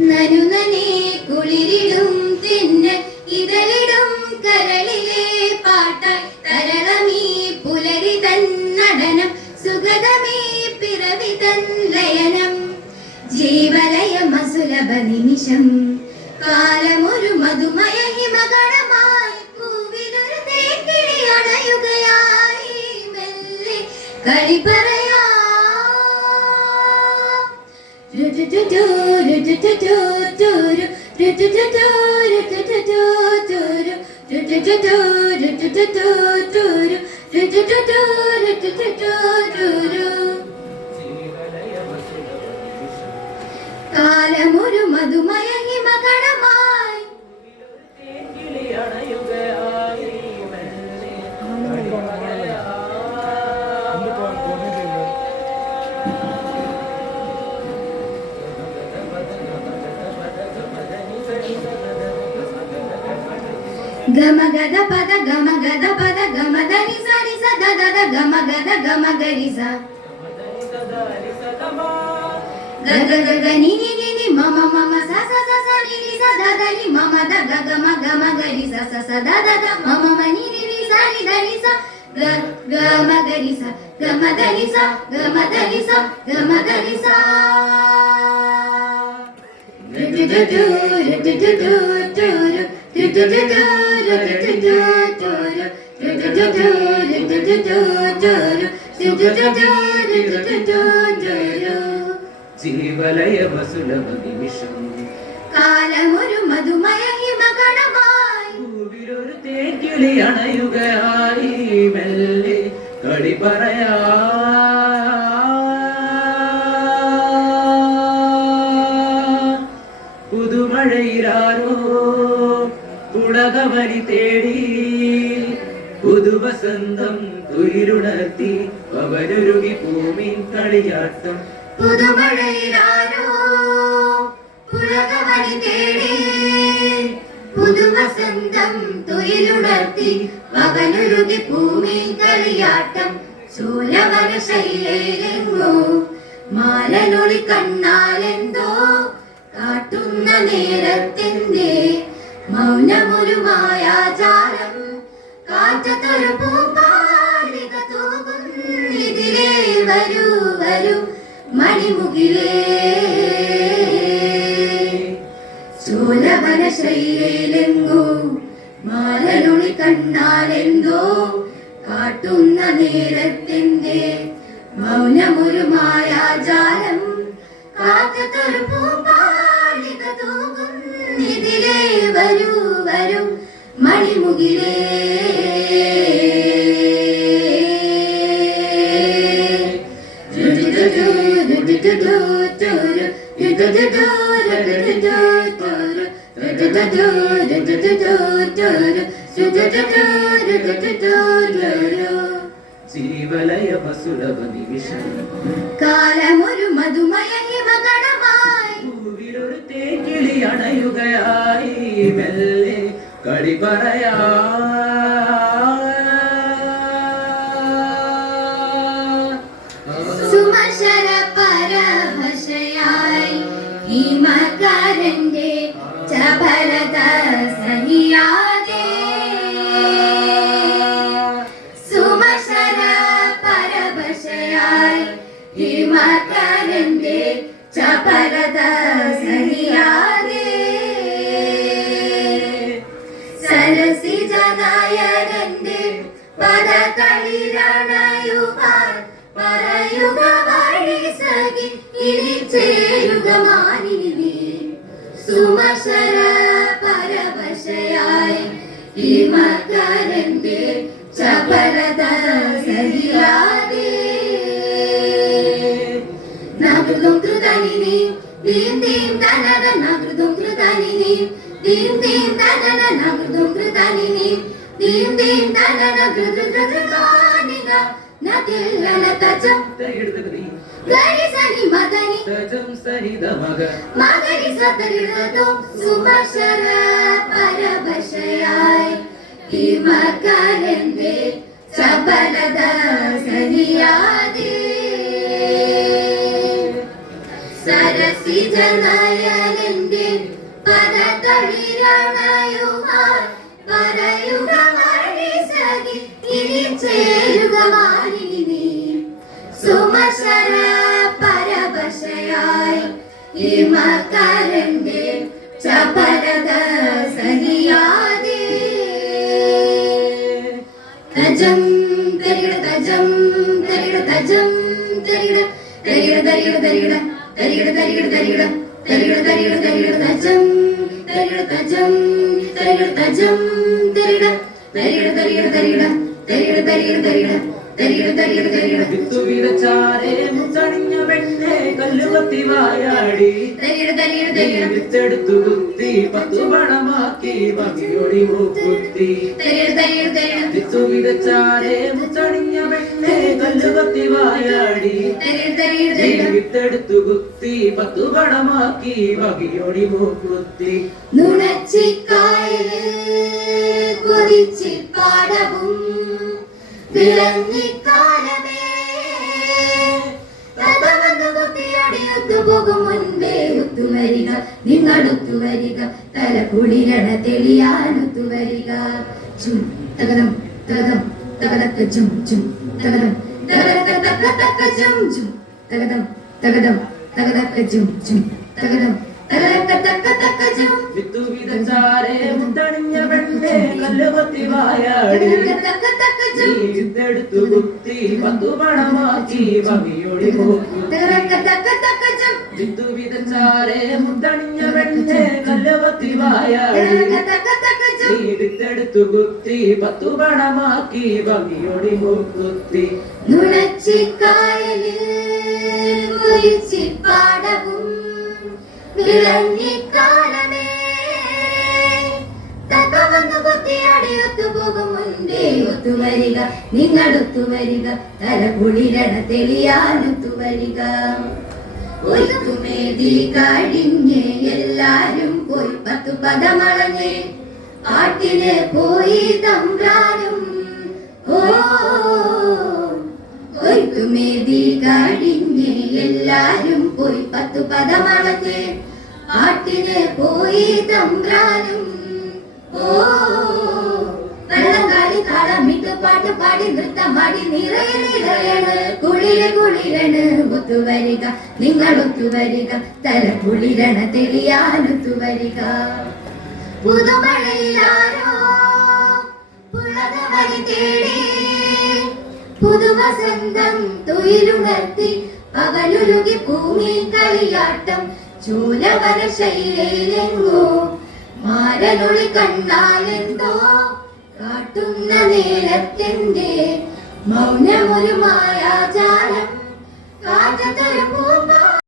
നനുനനെ കുളിരിടും തിന്ന് ഇതളിടും കരളിലെ പാട്ടായി തരളമീ പുലരി തന്നടനം സുഗതമേ പിറവി തൻ ലയനം ജീവലയമസുലഭ നിമിഷം കാലമൊരു മധുമയ ഹിമഗണമായി പൂവിലൊരു തേക്കിളി അണയുകയായി മെല്ലെ കളി പറയാ കാലമൊരു മധുമയ ഹിമഗണമായി ഗമഗദ പദ ഗമഗദ പദ ഗമദനി സനി സദദ ഗമഗദ ഗമഗരിസ ഗഗഗഗനി നി നി നി മമ മമ സ സ സ സ നി നി സ ദ ദ നി മമ ദ ഗ ഗമ ഗമഗരിസ സ സ ദ ദ ദ മമ മനി നി നി സ നി ദ നി സ ഗ ഗമഗരിസ ഗമദനി സ ഗമദനി സ ഗമദനി സ ജീവലയ വസുലഭ നിമിഷം കാലമൊരു മധുമയ ഹിമഗണമായി പൂവിലൊരു തേക്കിളി അണയുകയായി മെല്ലെ കളി പറയാ പുതുമഴയിലാരോ പുളകവലി തേടി പുതുവസന്തം തുയിലുണർത്തി അവരൊരുകി ഭൂമിൻ കളിയാട്ടം പുതുമഴയിലാരോ പുളകവലി തേടി പുതുവസന്തം തുയിലുണർത്തി പകലൊരുകി ഭൂമി കളിയാട്ടം ശൂലവന ശൈലേലെങ്ങോ മാലനൊളി കണ്ണാലെന്തോ കാട്ടുന്ന നേരത്തിന്റെ മൗനമൊരു മായാജാലം കാറ്റത്തൊരു പൂപ്പാലിക തൂകും ഇതിലേ വരൂ വരൂ മണിമുകിലേ ശൂലവന ശൈലേലെങ്ങോ മാലനൊളി കണ്ണാലെന്തോ കാട്ടുന്ന നേരത്തിന്റെ മൗനമൊരു മായാജാലം കാറ്റത്തൊരു പൂപ്പാലിക തൂകും ഇതിലേ വരൂ വരൂ മണിമുകിലേ ജീവലയ വസുലഭ നിമിഷം കാലമൊരു മധുമയ ഹിമഗണമായി പൂവിലൊരു തേക്കിളി അണയുകയായി മെല്ലെ കളി പറയാ സുമശര പരവശയായി ഹിമകരന്റെ ചപലത സഹിയാതെ സുമശര പരവശയായി ഹിമകരന്റെ ചപലത സഹിയാതെ സരസിജനയനന്റെ പദകളിരണയുവാൻ പറയുക വഴി സഖി ഇനി ചേരുക മാനിനി സുമശര പരവശയായി ഹിമകരന്റെ ചപലത സഹിയാതെ നഗൃതം കൃതനിനി ദീം ദീം തനന നഗൃതം കൃതനിനി ദീം ദീം തനന നഗൃതം കൃതനിനി ദീം ദീം തനന കൃതൃതൃകാനിക നതില്ലന തജം ഗരി സനി മദനി തജം സനിത മഗ മഗരി സതരിടതോ സുമശര പരവശയായി ഹിമകരന്റെ ചപലത സഹിയാതെ സരസിജനയനന്റെ പദതളിരണയുമായി പറയുക വഴി സഖി ഇനി ചേരുക മാലിനി നീ സുമസര പരവശയായി ഈ മകരന്റെ ചപലത സഹിയാതെ തജം തരികിട തജം തരികിട തജം തരികിട തരികിട തരികിട തരികിട തരികിട തരികിട തരികിട തരികിട തരികിട തരികിട തജം തരികിട തജം തരികിട തജം തരികിട തരികിട തരികിട തരികിട തരികിട തരികിട തരികിട തരികിട തരികിട തരികിട വിത്തു വിതച്ചാരേ മുത്തണിഞ്ഞ പെണ്ണെ കല്ലുകത്തി വായാടി തരികിട തരികിട തരികിട വിത്തെടുത്തു കുത്തി 10 പണമാക്കി ഭംഗിയോടി മൂക്കുത്തി തരികിട തരികിട തരികിട വിത്തു വിതച്ചാരേ മുത്തണിഞ്ഞ പെണ്ണെ കല്ലുകത്തി വായാടി തരികിട തരികിട തരികിട വിത്തെടുത്തു കുത്തി 10 പണമാക്കി ഭംഗിയോടി മൂക്കുത്തി നുണച്ചിക്കായല് കൊതിച്ചിപ്പാടവും വിളഞ്ഞിക്കാലമേ തതവന്നു കുത്തിയടിയൊത്തു പോകും മുൻപേ ഒത്തുവരിക നിങ്ങളൊത്തുവരിക തല കുളിരണ തെളിയാനൊത്തുവരിക ചും തകതം തകതം തകതക്ക ചും ചും തകതം തകതക്ക തക്ക തക്ക ചും ചും തകതം തകതം തകതക്ക ചും ചും തകതം തകതക്ക തക്ക തക്ക ചും വിത്തു വിതച്ചാരേ മുത്തണിഞ്ഞ പെണ്ണെ കല്ലുകത്തി വായാടി തക്ക തക്ക ചും വിത്തെടുത്തു കുത്തി 10 പണമാക്കി ഭംഗിയോടി മൂക്കുത്തി തകതക്ക തക്ക തക്ക ചും വിത്തു വിതച്ചാരേ മുത്തണിഞ്ഞ പെണ്ണെ കല്ലുകത്തി വായാടി തക്ക തക്ക ചും വിത്തെടുത്തു കുത്തി 10 പണമാക്കി ഭംഗിയോടി മൂക്കുത്തി നുണച്ചിക്കായലിൽ കുരിച്ചിപ്പാടവും വിളഞ്ഞിക്കാലമേ തകവന്നു കുത്തിയടിയൊത്തു പോകും മുൻപേ ഒത്തുവരിക നിങ്ങളൊത്തുവരിക തല കുളിരണ തെളിയാനൊത്തുവരിക ഒത്തുമേതി കഴിഞ്ഞ് എല്ലാരും പോയി 10 പദമളഞ്ഞ് ആട്ടിന് പോയി തമ്പ്രാനും ഒത്തുമേതി കഴിഞ്ഞ് എല്ലാരും പോയി 10 പദമളഞ്ഞ് ആട്ടിന് പോയി തമ്പ്രാനും വെള്ളംകാളി കളമിട്ട് പാട്ട് പാടി നൃത്തമാടി നിറയണ് കുളിര് കുളിരണ് ഒത്തുവരിക നിങ്ങളൊത്തുവരിക തല കുളിരണ തെളിയാനൊത്തുവരിക പുതുമഴയിലാരോ പുളകവരി തേടി പുതുവസന്തം തുയിലുണർത്തി പകലുരുകി ഭൂമി കളിയാട്ടം ചൂലവര ശൈലയിലെങ്ങോ മാരനൊളി കണ്ണാലെന്തോ കാട്ടുന്ന നേരത്തിന്റെ മൗനമൊരു മായ